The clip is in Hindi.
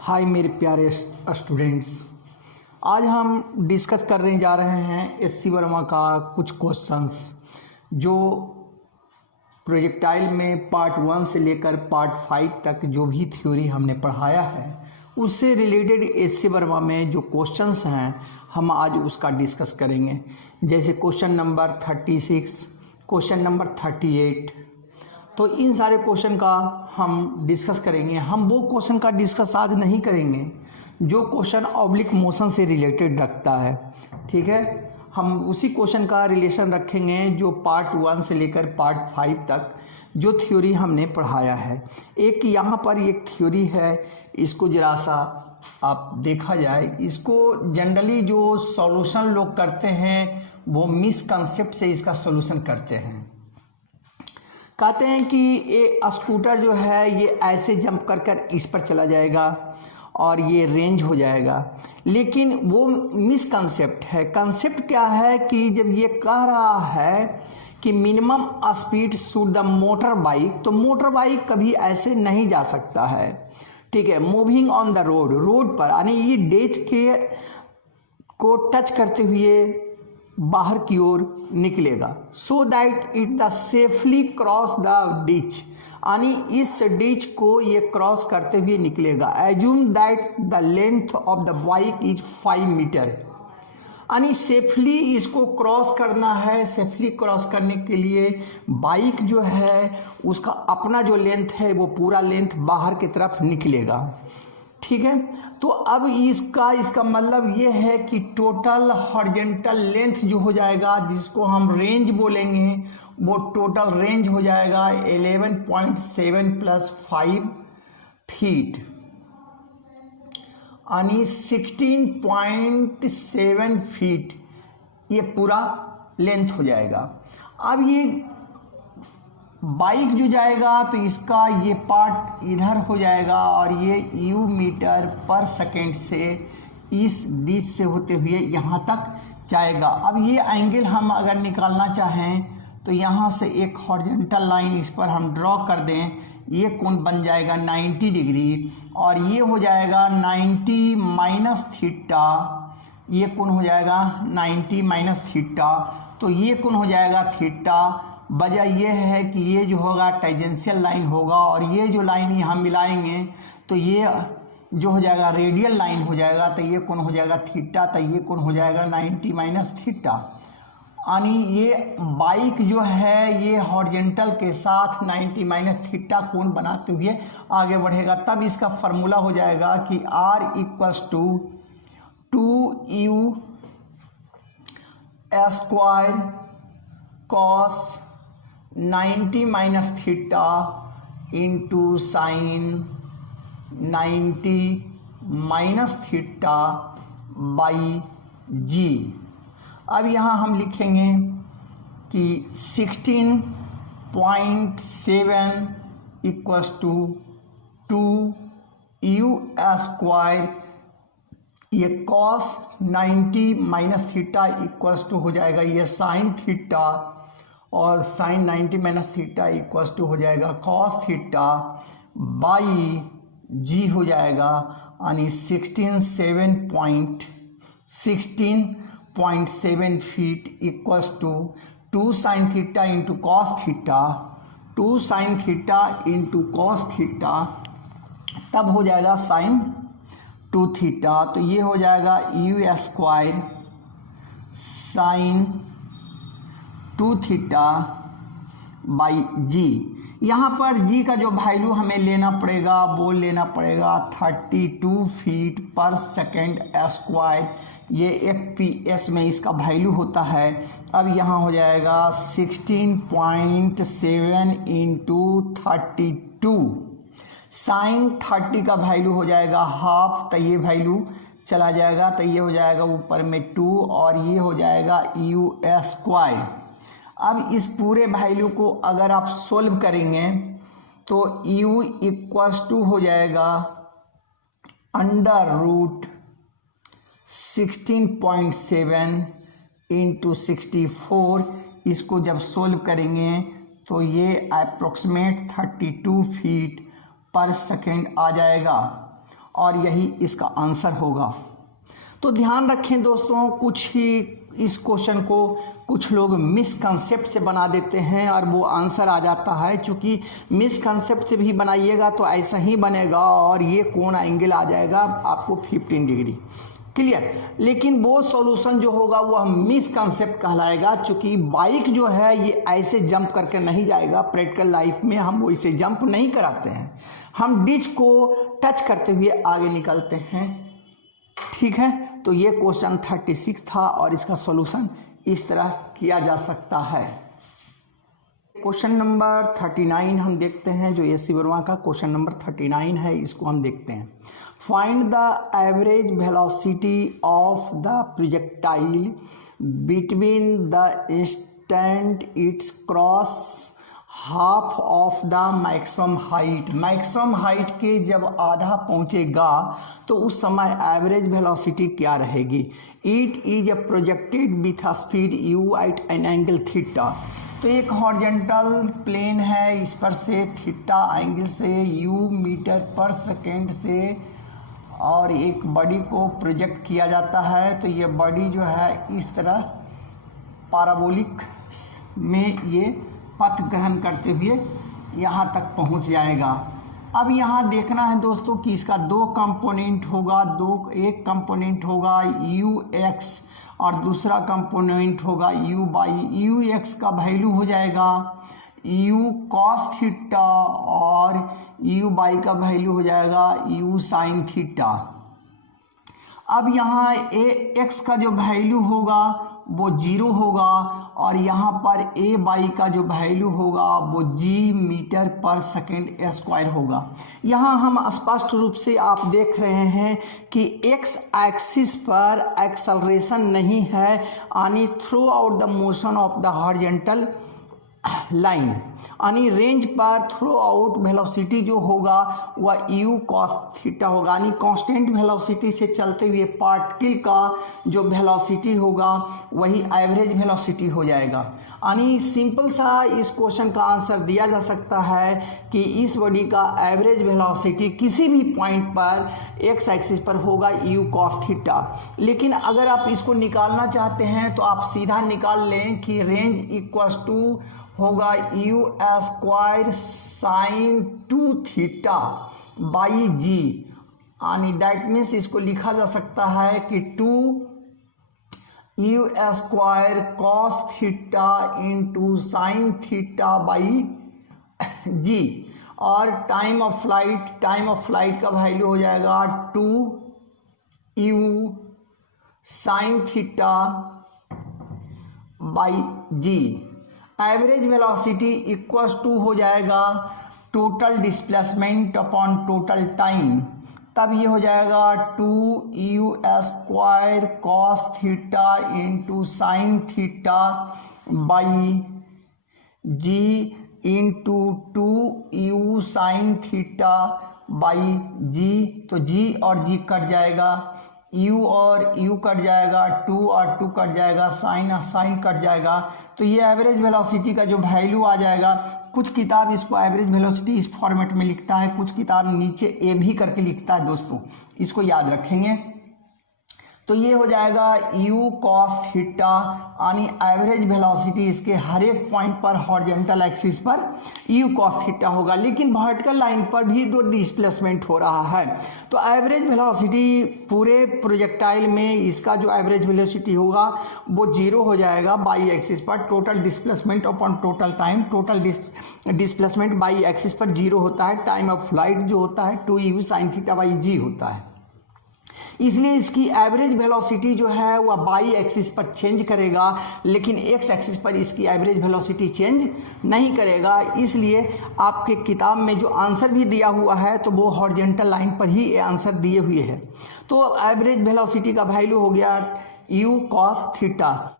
हाय मेरे प्यारे स्टूडेंट्स, आज हम डिस्कस करने जा रहे हैं एससी वर्मा का कुछ क्वेश्चंस जो प्रोजेक्टाइल में पार्ट 1 से लेकर पार्ट 5 तक जो भी थ्योरी हमने पढ़ाया है उससे रिलेटेड एससी वर्मा में जो क्वेश्चंस हैं हम आज उसका डिस्कस करेंगे। जैसे क्वेश्चन नंबर 36, क्वेश्चन नंबर 38, तो इन सारे क्वेश्चन का हम डिस्कस करेंगे। हम वो क्वेश्चन का डिस्कस आज नहीं करेंगे जो क्वेश्चन ऑब्लिक मोशन से रिलेटेड रखता है, ठीक है। हम उसी क्वेश्चन का रिलेशन रखेंगे जो पार्ट 1 से लेकर पार्ट 5 तक जो थ्योरी हमने पढ़ाया है। एक यहाँ पर एक थ्योरी है, इसको जरा सा आप देखा जाए। इसको जनरली जो सॉल्यूशन लोग करते हैं वो मिसकंसेप्ट से इसका सॉल्यूशन करते हैं। कहते हैं कि ये स्कूटर जो है ये ऐसे जंप कर कर इस पर चला जाएगा और ये रेंज हो जाएगा, लेकिन वो मिसकंसेप्ट है। कंसेप्ट क्या है कि जब ये कह रहा है कि minimum speed should the motor bike, तो मोटर बाइक कभी ऐसे नहीं जा सकता है, ठीक है। मूविंग ऑन द रोड पर, यानी ये डेज के को टच करते हुए बाहर की ओर निकलेगा। So that it the safely cross the ditch, यानी इस डिच को ये क्रॉस करते हुए निकलेगा। Assume that the length of the bike is 5 metre, यानी सेफली इसको क्रॉस करना है। सेफली क्रॉस करने के लिए बाइक जो है उसका अपना जो लेंथ है वो पूरा लेंथ बाहर की तरफ निकलेगा, ठीक है। तो अब इसका मतलब ये है कि टोटल हॉरिजॉन्टल लेंथ जो हो जाएगा, जिसको हम रेंज बोलेंगे, वो टोटल रेंज हो जाएगा 11.7 + 5 फीट, यानी 16.7 फीट ये पूरा लेंथ हो जाएगा। अब ये बाइक जो जाएगा तो इसका ये पार्ट इधर हो जाएगा और ये यू मीटर पर सेकेंड से इस डिच से होते हुए यहाँ तक जाएगा। अब ये एंगल हम अगर निकालना चाहें तो यहाँ से एक हॉरिजॉन्टल लाइन इस पर हम ड्रॉ कर दें, ये कोण बन जाएगा 90 डिग्री और ये हो जाएगा 90 माइनस थीटा, ये कोण हो जाएगा 90 माइनस थीटा, तो ये कोण हो जाएगा थीटा। वजह यह है कि ये जो होगा टेंजेंशियल लाइन होगा और ये जो लाइन यहाँ मिलाएंगे तो ये जो हो जाएगा रेडियल लाइन हो जाएगा, तो ये कोण हो जाएगा थीटा, तो ये कोण हो जाएगा 90 माइनस थीटा। यानी ये बाइक जो है ये हॉरिजॉन्टल के साथ 90 माइनस थीटा कोण बनाते हुए आगे बढ़ेगा। तब इसका फार्मूला हो जाएगा कि R = 2u² cos 90 minus theta into sine 90 minus theta by g. अब यहाँ हम लिखेंगे कि 16.7 = 2u², ये cos 90 माइनस थीटा = हो जाएगा ये साइन थीटा, और साइन 90 माइनस थीटा = हो जाएगा cos थीटा बाई जी हो जाएगा, यानी 16.7 feet = 2 sin theta into cos theta, 2 sin theta into cos theta, तब हो जाएगा साइन 2 थीटा। तो ये हो जाएगा u² साइन 2 थीटा बाई जी। यहाँ पर जी का जो वैल्यू हमें लेना पड़ेगा वो लेना पड़ेगा 32 फीट पर सेकेंड स्क्वायर, ये FPS में इसका वैल्यू होता है। अब यहाँ हो जाएगा 16.7 इंटू 32, साइन 30 का वैल्यू हो जाएगा हाफ, तो ये वैल्यू चला जाएगा, तो ये हो जाएगा ऊपर में 2 और ये हो जाएगा u²। अब इस पूरे वैल्यू को अगर आप सोल्व करेंगे तो u = हो जाएगा √16.7 इंटू 64। इसको जब सोल्व करेंगे तो ये अप्रोक्सीमेट 32 फीट पर सेकेंड आ जाएगा। और यही इसका आंसर होगा। तो ध्यान रखें दोस्तों, कुछ ही इस क्वेश्चन को कुछ लोग मिसकंसेप्ट से बना देते हैं और वो आंसर आ जाता है। चूँकि मिसकंसेप्ट से भी बनाइएगा तो ऐसा ही बनेगा और ये कोण एंगल आ जाएगा आपको 15 डिग्री, क्लियर। लेकिन वो सॉल्यूशन जो होगा वो हम मिसकंसेप्ट कहलाएगा, चूँकि बाइक जो है ये ऐसे जंप करके नहीं जाएगा। प्रैक्टिकल लाइफ में हम वैसे जंप नहीं कराते हैं, हम डिच को टच करते हुए आगे निकलते हैं, ठीक है। तो ये क्वेश्चन 36 था और इसका सॉल्यूशन इस तरह किया जा सकता है। क्वेश्चन नंबर 39 हम देखते हैं, जो एस सी वर्मा का क्वेश्चन नंबर 39 है, इसको हम देखते हैं। Find the average velocity of the projectile between the instant it's cross half of the maximum height. Maximum height के जब आधा पहुंचेगा तो उस समय एवरेज वेलोसिटी क्या रहेगी। It is projected with a speed u at an angle theta. तो एक हॉरिजॉन्टल प्लेन है, इस पर से थीटा एंगल से u मीटर पर सेकेंड से और एक बॉडी को प्रोजेक्ट किया जाता है। तो ये बॉडी जो है इस तरह पैराबोलिक में ये पथ ग्रहण करते हुए यहाँ तक पहुँच जाएगा। अब यहाँ देखना है दोस्तों कि इसका दो कंपोनेंट होगा, एक कंपोनेंट होगा ux और दूसरा कंपोनेंट होगा u बाई। ux का वैल्यू हो जाएगा u cos थीटा और u बाई का वैल्यू हो जाएगा u sin थीटा। अब यहाँ x का जो वैल्यू होगा वो 0 होगा और यहाँ पर a बाई का जो वैल्यू होगा वो g metre per second square होगा। यहाँ हम स्पष्ट रूप से आप देख रहे हैं कि x एक्सिस पर एक्सेलरेशन नहीं है, यानी through out the motion of the horizontal line, यानी रेंज पर थ्रू आउट वेलोसिटी जो होगा वह u cos थीटा होगा, यानी कांस्टेंट वेलोसिटी से चलते हुए पार्टिकल का जो वेलोसिटी होगा वही एवरेज वेलोसिटी हो जाएगा। यानी सिंपल सा इस क्वेश्चन का आंसर दिया जा सकता है कि इस बॉडी का एवरेज वेलोसिटी किसी भी पॉइंट पर x एक्सिस पर होगा u cos थीटा। लेकिन अगर आप इसको निकालना चाहते हैं तो आप सीधा निकाल लें कि रेंज इक्वल्स टू होगा u square sine 2 theta by g, यानी दैट मीन्स इसको लिखा जा सकता है कि 2 u square cos theta into sine theta by g। और टाइम ऑफ फ्लाइट का वैल्यू हो जाएगा 2 u sine theta by g। Average velocity equals to हो जाएगा total displacement upon total time, तब ये हो जाएगा 2u square cos theta into sine theta by g into 2u sign theta by g। तो g और g कट जाएगा, u और u कट जाएगा, 2 और 2 कट जाएगा, साइन और साइन कट जाएगा। तो ये एवरेज वेलोसिटी का जो वैल्यू आ जाएगा, कुछ किताब इसको एवरेज वेलोसिटी इस फॉर्मेट में लिखता है, कुछ किताब नीचे ए भी करके लिखता है दोस्तों, इसको याद रखेंगे। तो ये हो जाएगा u cos थीटा, यानी एवरेज वेलोसिटी इसके हर एक पॉइंट पर हॉरिजॉन्टल एक्सिस पर u cos थीटा होगा। लेकिन वर्टिकल लाइन पर भी दो डिस्प्लेसमेंट हो रहा है, तो एवरेज वेलोसिटी पूरे प्रोजेक्टाइल में इसका जो एवरेज वेलोसिटी होगा वो 0 हो जाएगा बाई एक्सिस पर। Total displacement upon total time, total displacement by axis पर 0 होता है। टाइम ऑफ फ्लाइट जो होता है 2u sign theta by g होता है, इसलिए इसकी एवरेज वेलोसिटी जो है वह बाई एक्सिस पर चेंज करेगा, लेकिन एक्स एक्सिस पर इसकी एवरेज वेलोसिटी चेंज नहीं करेगा। इसलिए आपके किताब में जो आंसर भी दिया हुआ है तो वो हॉरिजॉन्टल लाइन पर ही ये आंसर दिए हुए हैं। तो एवरेज वेलोसिटी का वैल्यू हो गया u cos थीटा।